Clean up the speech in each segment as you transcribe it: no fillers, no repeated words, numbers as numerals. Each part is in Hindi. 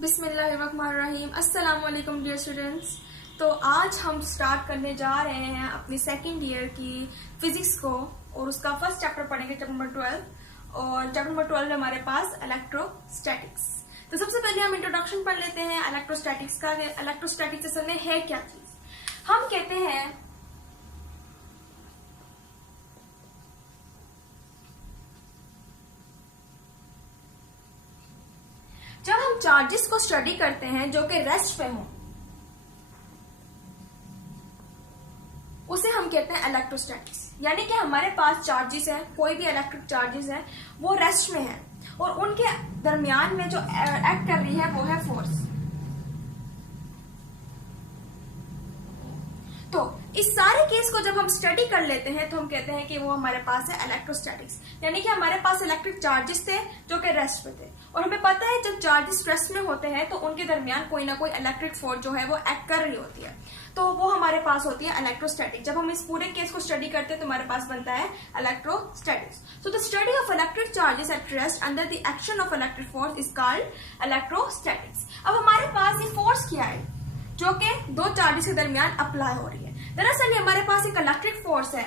बिस्मिल्लाहिर्रहमानिर्रहीम। अस्सलाम वालेकुम डियर स्टूडेंट्स। तो आज हम स्टार्ट करने जा रहे हैं अपनी सेकेंड ईयर की फिजिक्स को और उसका फर्स्ट चैप्टर पढ़ेंगे, चैप्टर नंबर 12। और चैप्टर नंबर 12 में हमारे पास इलेक्ट्रोस्टैटिक्स। तो सबसे पहले हम इंट्रोडक्शन पढ़ लेते हैं इलेक्ट्रोस्टैटिक्स का। इलेक्ट्रोस्टैटिक्स असल में है क्या चीज? हम कहते हैं जब हम चार्जेस को स्टडी करते हैं जो कि रेस्ट पे हों, उसे हम कहते हैं इलेक्ट्रोस्टैटिक्स। यानी कि हमारे पास चार्जेस है, कोई भी इलेक्ट्रिक चार्जेस है, वो रेस्ट में है और उनके दरमियान में जो एक्ट कर रही है वो है फोर्स। तो इस सारे केस को जब हम स्टडी कर लेते हैं तो हम कहते हैं कि वो हमारे पास है इलेक्ट्रोस्टैटिक्स। यानी कि हमारे पास इलेक्ट्रिक चार्जेस थे जो कि रेस्ट पे थे और हमें पता है जब चार्जेस रेस्ट में होते हैं तो उनके दरमियान कोई ना कोई इलेक्ट्रिक फोर्स जो है वो एक्ट कर रही होती है, तो वो हमारे पास होती है इलेक्ट्रोस्टैटिक। जब हम इस पूरे केस को स्टडी करते हैं तो हमारे पास बनता है electrostatics. So the study of electric charges at rest under the action of electric force is called electrostatics. अब हमारे पास ये फोर्स क्या है जो कि दो चार्जेस के दरमियान अप्लाई हो रही है। दरअसल हमारे पास एक इलेक्ट्रिक फोर्स है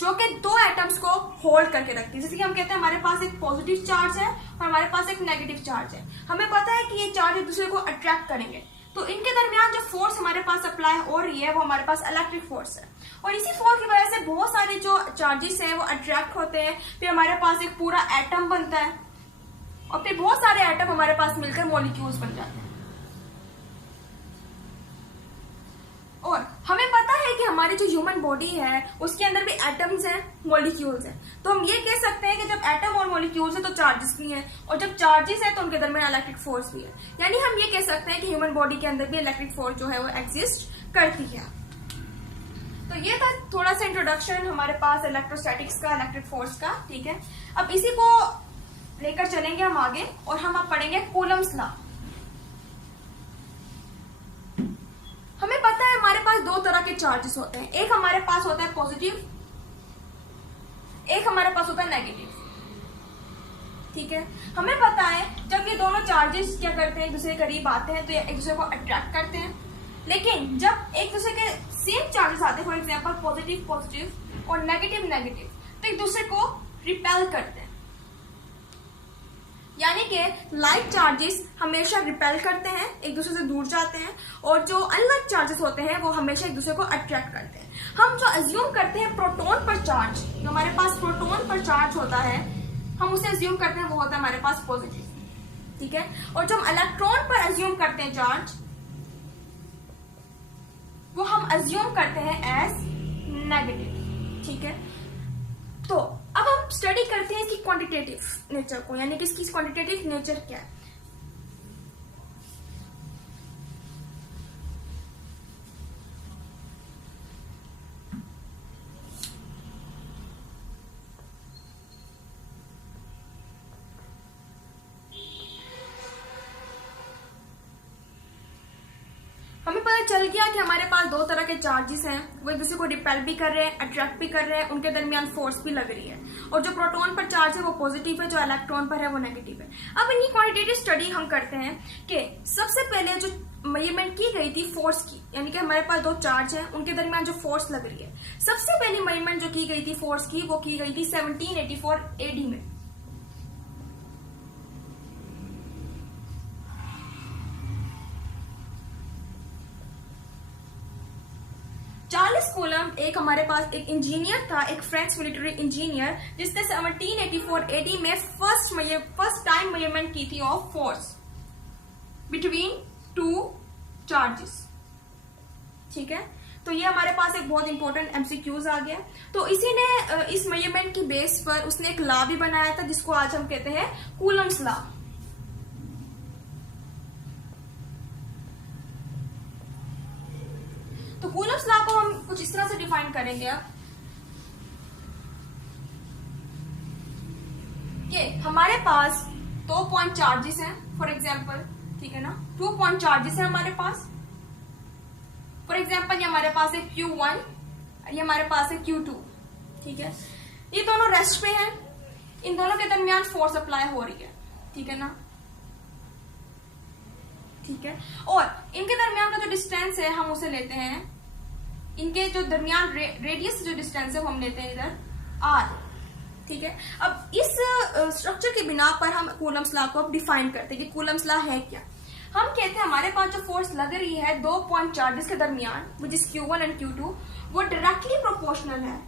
जो कि दो एटम्स को होल्ड करके रखती है। जैसे कि हम कहते हैं हमारे पास एक पॉजिटिव चार्ज है और हमारे पास एक नेगेटिव चार्ज है। हमें पता है कि ये चार्ज एक दूसरे को अट्रैक्ट करेंगे, तो इनके दरमियान जो फोर्स हमारे पास अप्लाई हो रही है वो हमारे पास इलेक्ट्रिक फोर्स है। और इसी फोर्स की वजह से बहुत सारे जो चार्जेस हैं वो अट्रैक्ट होते हैं, फिर हमारे पास एक पूरा एटम बनता है और फिर बहुत सारे एटम हमारे पास मिलकर मॉलिक्यूल्स बन जाते हैं। और हमें पता है कि हमारी जो ह्यूमन बॉडी है उसके अंदर भी एटम्स हैं, मॉलिक्यूल्स हैं। तो हम ये कह सकते हैं कि जब एटम और मॉलिक्यूल्स है तो चार्जेस भी हैं, और जब चार्जेस है तो उनके दरमियान इलेक्ट्रिक फोर्स भी है। यानी हम ये कह सकते हैं कि ह्यूमन बॉडी के अंदर भी इलेक्ट्रिक फोर्स जो है वो एग्जिस्ट करती है। तो ये था थोड़ा सा इंट्रोडक्शन हमारे पास इलेक्ट्रोस्टैटिक्स का, इलेक्ट्रिक फोर्स का। ठीक है, अब इसी को लेकर चलेंगे हम आगे और हम अब पढ़ेंगे कूलम्स लॉ। हमें पता है हमारे पास दो तरह के चार्जेस होते हैं, एक हमारे पास होता है पॉजिटिव, एक हमारे पास होता है नेगेटिव। ठीक है, हमें पता है जब ये दोनों चार्जेस क्या करते हैं, एक दूसरे के करीब आते हैं तो ये एक दूसरे को अट्रैक्ट करते हैं। लेकिन जब एक दूसरे के सेम चार्जेस आते हैं, फॉर एग्जांपल पॉजिटिव पॉजिटिव और नेगेटिव नेगेटिव, तो एक दूसरे को रिपेल करते हैं। यानी कि लाइट चार्जेस हमेशा रिपेल करते हैं, एक दूसरे से दूर जाते हैं, और जो अनलाइट चार्जेस होते हैं वो हमेशा एक दूसरे को अट्रैक्ट करते हैं। हम जो अज्यूम करते हैं प्रोटॉन पर चार्ज, जो हमारे पास प्रोटॉन पर चार्ज होता है, हम उसे अज्यूम करते हैं वो होता है हमारे पास पॉजिटिव। ठीक है, और जो हम इलेक्ट्रॉन पर अज्यूम करते हैं चार्ज, वो हम अज्यूम करते हैं एज नेगेटिव। ठीक है, तो अब हम स्टडी करते हैं इसकी क्वांटिटेटिव नेचर को, यानी कि इसकी क्वांटिटेटिव नेचर क्या है। हमें पता चल गया कि हमारे पास दो तरह के चार्जेस हैं, वो एक दूसरे को रिपेल भी कर रहे हैं, अट्रैक्ट भी कर रहे हैं, उनके दरमियान फोर्स भी लग रही है। और जो प्रोटॉन पर चार्ज है वो पॉजिटिव है, जो इलेक्ट्रॉन पर है वो नेगेटिव है। अब इनकी क्वांटिटेटिव स्टडी हम करते हैं कि सबसे पहले जो मेजरमेंट की गई थी फोर्स की, यानी कि हमारे पास दो चार्ज हैं, उनके दरमियान जो फोर्स लग रही है, सबसे पहली मेजरमेंट जो की गई थी फोर्स की, वो की गई थी 1784 AD में। चार्ल्स कूलम एक हमारे पास एक इंजीनियर था, एक फ्रेंच मिलिट्री इंजीनियर, जिसने 1784 AD में फर्स्ट टाइम मेजरमेंट की थी of force between two charges. ठीक है, तो ये हमारे पास एक बहुत इंपॉर्टेंट MCQs आ गया। तो इसी ने इस मेजरमेंट की बेस पर उसने एक लॉ भी बनाया था जिसको आज हम कहते हैं कूलम्स लॉ। तो कूलम्स लॉ को हम कुछ इस तरह से डिफाइन करेंगे अब कि हमारे पास 2 पॉइंट चार्जेस हैं, फॉर एग्जांपल। ठीक है ना, 2 पॉइंट चार्जेस हैं हमारे पास। फॉर एग्जांपल ये हमारे पास है Q1, ये हमारे पास है Q2। ठीक है, ये दोनों रेस्ट पे हैं, इन दोनों के दरमियान फोर्स अप्लाई हो रही है। ठीक है ना, ठीक है। और इनके दरमियान का जो डिस्टेंस है हम उसे लेते हैं, इनके जो दरमियान रेडियस जो डिस्टेंस है वो हम लेते हैं इधर r, ठीक है। अब इस स्ट्रक्चर के बिना पर हम कूलम्स लॉ को अब डिफाइन करते हैं कि कूलम्स लॉ है क्या। हम कहते हैं हमारे पास जो फोर्स लग रही है 2 पॉइंट चार्जेस के दरमियान, which is Q1 and Q2, वो डायरेक्टली प्रोपोर्शनल है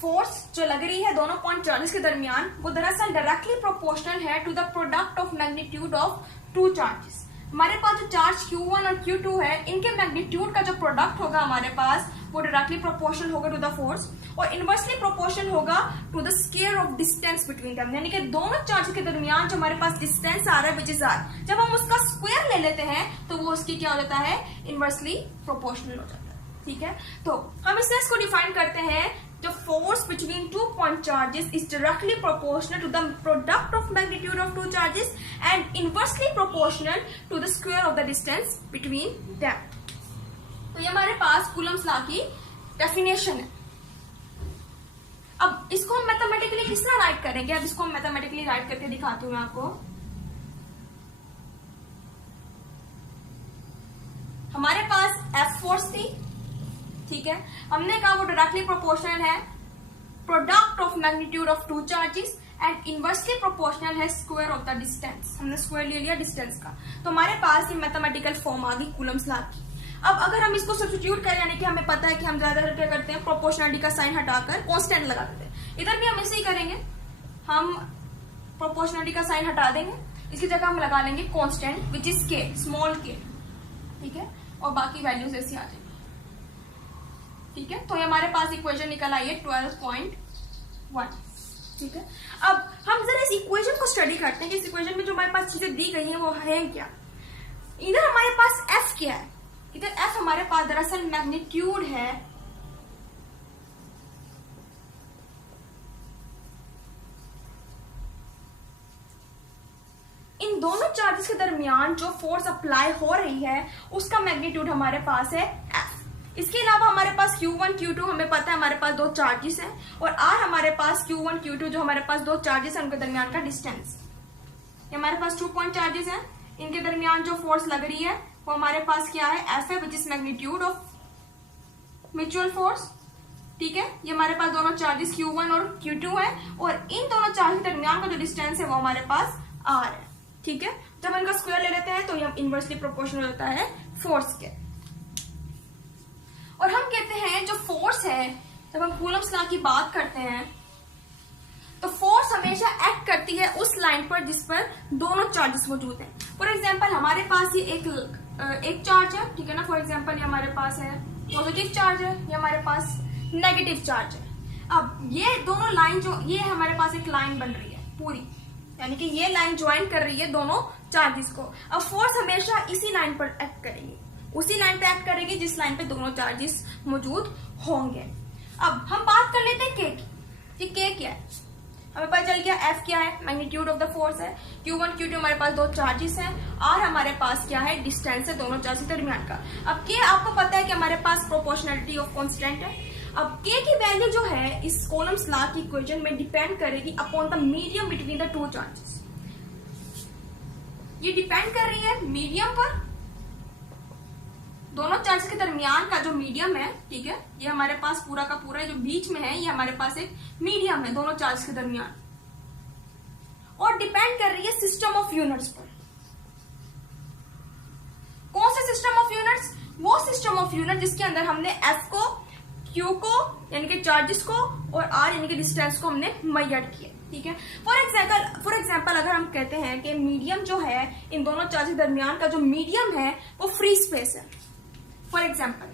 फोर्स जो लग रही है दोनों पॉइंट चार्जेस के दरमियान, वो दरअसल डायरेक्टली प्रोपोर्शनल है to the product of magnitude of two charges. हमारे पास जो चार्ज Q1 और Q2 है, इनके मैग्नीट्यूड का जो प्रोडक्ट होगा हमारे पास वो डायरेक्टली प्रोपोर्शनल होगा टू द फोर्स, और इनवर्सली प्रोपोर्शनल होगा to the square of distance between them. यानी कि दोनों चार्ज के दरमियान जो हमारे पास डिस्टेंस आ रहा है विच इज r, जब हम उसका स्क्वायर ले लेते हैं तो वो उसकी क्या हो जाता है, इनवर्सली प्रोपोर्शनल हो जाता है, ठीक है। तो हम इसको डिफाइन करते हैं, the force between 2 point charges is directly proportional to the product of magnitude of two charges and inversely proportional to the square of the distance between them। तो ये हमारे पास कूलम्स लॉ की डेफिनेशन है। अब इसको हम मैथमेटिकली किस तरह राइट करेंगे, अब इसको हम मैथमेटिकली राइट करके दिखाती हूँ मैं आपको। हमारे पास F फोर्स थी, ठीक है, हमने कहा वो डायरेक्टली प्रोपोर्शनल है product of magnitude of two charges and inversely proportional है स्क्वायर ऑफ द डिस्टेंस। हमने स्क्वायर ले लिया डिस्टेंस का, तो हमारे पास ये मैथमेटिकल फॉर्म आ गई कूलम्स लॉ की। अब अगर हम इसको सब्स्टिट्यूट करें, यानी कि हमें पता है कि हम ज्यादातर क्या करते हैं, प्रोपोर्शनलिटी का साइन हटाकर कांस्टेंट लगा देते हैं, इधर भी हम ऐसे ही करेंगे, हम प्रोपोर्शनलिटी का साइन हटा देंगे, इसकी जगह हम लगा लेंगे कांस्टेंट विच इज के, स्मॉल के, ठीक है, और बाकी वैल्यूज ऐसी आ जाएंगी, ठीक है। तो ये हमारे पास इक्वेशन निकल आई है 12.1, ठीक है। अब हम जरा इस इक्वेशन को स्टडी करते हैं कि इस इक्वेशन में जो हमारे पास चीजें दी गई हैं वो है क्या। इधर हमारे पास f क्या है, इधर f हमारे पास दरअसल मैग्नीट्यूड है इन दोनों चार्जेस के दरमियान जो फोर्स अप्लाई हो रही है उसका मैग्नीट्यूड हमारे पास है f। इसके अलावा हमारे पास Q1 Q2 हमें पता है हमारे पास दो चार्जेस हैं, और R हमारे पास Q1 Q2 जो हमारे पास दो चार्जेस हैं उनके दरमियान का डिस्टेंस। ये हमारे पास 2 पॉइंट चार्जेस हैं, इनके दरमियान जो फोर्स लग रही है वो हमारे पास क्या है, F है, which is magnitude of mutual force, ठीक है। ये हमारे पास दोनों चार्जेस Q1 और Q2 है, और इन दोनों चार्ज के दरमियान का जो डिस्टेंस है वो हमारे पास R है, ठीक है। जब इनका स्क्वायर ले लेते हैं तो ये इनवर्सली प्रोपोर्शनल होता है फोर्स के। और हम कहते हैं जो फोर्स है, जब हम कूलम्स लॉ की बात करते हैं तो फोर्स हमेशा एक्ट करती है उस लाइन पर जिस पर दोनों चार्जेस मौजूद हैं। फॉर एग्जांपल हमारे पास ये एक चार्ज है, ठीक है ना, फॉर एग्जांपल ये हमारे पास है पॉजिटिव चार्ज है, ये हमारे पास नेगेटिव चार्ज है। अब ये दोनों लाइन जो ये हमारे पास एक लाइन बन रही है पूरी, यानी कि ये लाइन ज्वाइन कर रही है दोनों चार्जेस को। अब फोर्स हमेशा इसी लाइन पर एक्ट करेगी, उसी लाइन पे एक्ट करेगी जिस लाइन पे दोनों चार्जेस मौजूद होंगे। अब हम बात कर लेते हैं के की, के क्या है, हमें पता चल गया F क्या है, मैग्नीट्यूड ऑफ द फोर्स है, Q1 Q2 हमारे पास दो चार्जेस हैं, R हमारे पास क्या है, डिस्टेंस है दोनों चार्जेस के दरमियान का। अब के आपको पता है कि हमारे पास प्रोपोर्शनलिटी ऑफ कांस्टेंट है। अब के की वैल्यू जो है इस कॉलम्स लॉ की इक्वेशन में डिपेंड करेगी upon the medium between the two charges. ये डिपेंड कर रही है मीडियम पर, दोनों चार्जेस के दरमियान का जो मीडियम है, ठीक है, ये हमारे पास पूरा का पूरा जो बीच में है ये हमारे पास एक मीडियम है दोनों चार्जेस के दरमियान, और डिपेंड कर रही है सिस्टम ऑफ यूनिट्स पर। कौन सा सिस्टम ऑफ यूनिट्स, वो सिस्टम ऑफ यूनिट जिसके अंदर हमने F को, Q को यानी कि चार्जेस को, और R यानी कि डिस्टेंस को हमने मेजर किया, ठीक है। फॉर एग्जाम्पल अगर हम कहते हैं कि मीडियम जो है इन दोनों चार्जेस के दरमियान का जो मीडियम है वो फ्री स्पेस है। फॉर एग्जाम्पल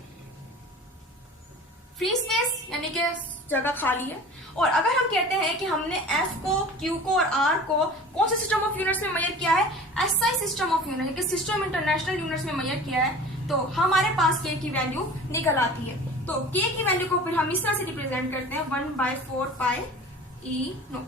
फ्री स्पेस यानी कि जगह खाली है, और अगर हम कहते हैं कि हमने F को, Q को और R को कौन से सिस्टम ऑफ यूनिट्स में मेजर किया है, SI सिस्टम ऑफ यूनिट, कि सिस्टम इंटरनेशनल यूनिट्स में मेजर किया है, तो हमारे पास K की वैल्यू निकल आती है। तो K की वैल्यू को फिर हम इस तरह से रिप्रेजेंट करते हैं 1/4 पाई E0,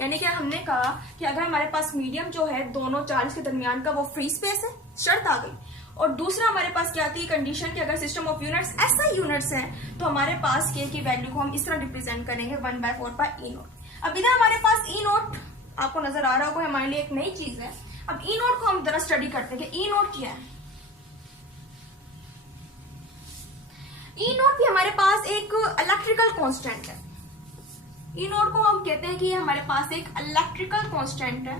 यानी कि हमने कहा कि अगर हमारे पास मीडियम जो है दोनों चार्ज के दरमियान का वो फ्री स्पेस है, शर्त आ गई, और दूसरा हमारे पास क्या आती है कंडीशन कि अगर system of units SI units है तो हमारे पास K की वैल्यू को हम इस तरह रिप्रेजेंट करेंगे 1/4 पाई E नॉट। अब इधर हमारे पास E नॉट आपको नजर आ रहा होगा, हमारे लिए एक नई चीज है। अब E नॉट को हम जरा स्टडी करते हैं कि E नॉट क्या है। E नॉट भी हमारे पास एक इलेक्ट्रिकल कांस्टेंट है। E नॉट को हम कहते हैं कि हमारे पास एक इलेक्ट्रिकल कांस्टेंट है,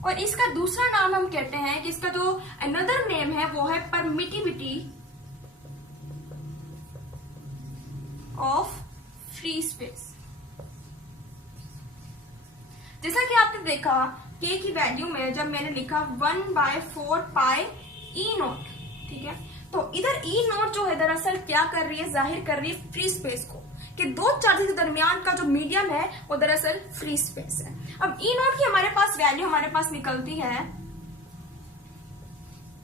और इसका दूसरा नाम हम कहते हैं कि इसका जो अनदर नेम है वो है परमिटिविटी ऑफ फ्री स्पेस। जैसा कि आपने देखा K की वैल्यू में जब मैंने लिखा 1/4 पाई E नॉट, ठीक है, तो इधर E नॉट जो है दरअसल क्या कर रही है, जाहिर कर रही है फ्री स्पेस को, कि दो चार्जेस के दरमियान का जो मीडियम है वो दरअसल फ्री स्पेस है। अब E नॉट की हमारे पास वैल्यू हमारे पास निकलती है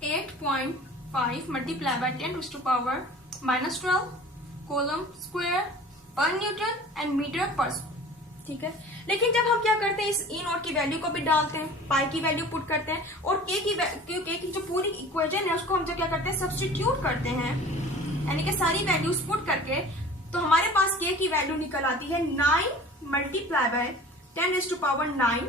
8.5 मल्टीप्लाई बाय 10⁻⁻12 कूलम स्क्वायर पर न्यूटन एंड मीटर पर स्क्वायर, ठीक है। लेकिन जब हम क्या करते हैं, इस E नॉट की वैल्यू को भी डालते हैं, पाई की वैल्यू पुट करते हैं, और K की जो पूरी इक्वेशन है उसको हम जब क्या करते हैं सब्स्टिट्यूट करते हैं, यानी कि सारी वैल्यूज पुट करके, तो हमारे पास K की वैल्यू निकल आती है 9 multiply by 10⁻9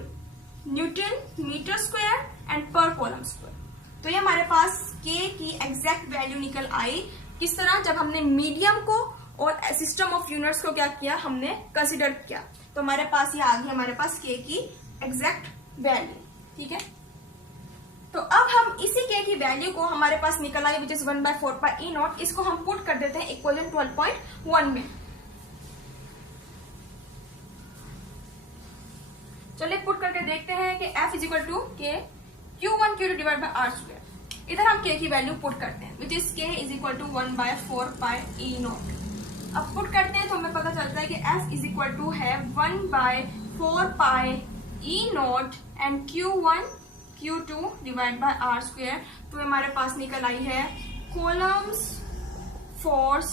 newton metre square and per coulomb square. तो ये हमारे पास K की एग्जैक्ट वैल्यू निकल आई। किस तरह, जब हमने मीडियम को और सिस्टम ऑफ यूनिट्स को क्या किया, हमने कंसिडर किया, तो हमारे पास ये आ गई हमारे पास K की एग्जैक्ट वैल्यू, ठीक है। तो अब हम इसी K की वैल्यू को हमारे पास निकल आई which is 1/4 pi E not, इसको हम पुट कर देते हैं इक्वेशन 12.1 में। चलिए पुट करके देखते हैं कि F is equal to K Q1 Q2 divide by R square. इधर हम K की वैल्यू पुट करते हैं which is K is equal to 1/4 pi E naught. अब पुट करते हैं तो हमें पता चलता है कि F इज इक्वल टू है 1/4 pi E not and Q1 Q2 divide by R square. तो हमारे पास निकल आई है columns force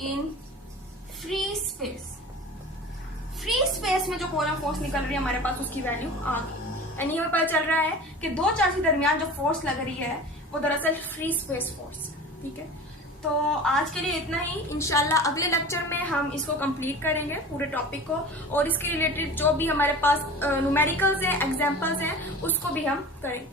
in free space. Free space में जो कॉलम फोर्स निकल रही है हमारे पास उसकी वैल्यू आ गई, यानी हमें पता चल रहा है कि दो चार्ज के दरमियान जो फोर्स लग रही है वो दरअसल फ्री स्पेस फोर्स, ठीक है। तो आज के लिए इतना ही। इंशाल्लाह अगले लेक्चर में हम इसको कंप्लीट करेंगे पूरे टॉपिक को, और इसके रिलेटेड जो भी हमारे पास न्यूमेरिकल्स हैं, एग्जांपल्स हैं, उसको भी हम करेंगे।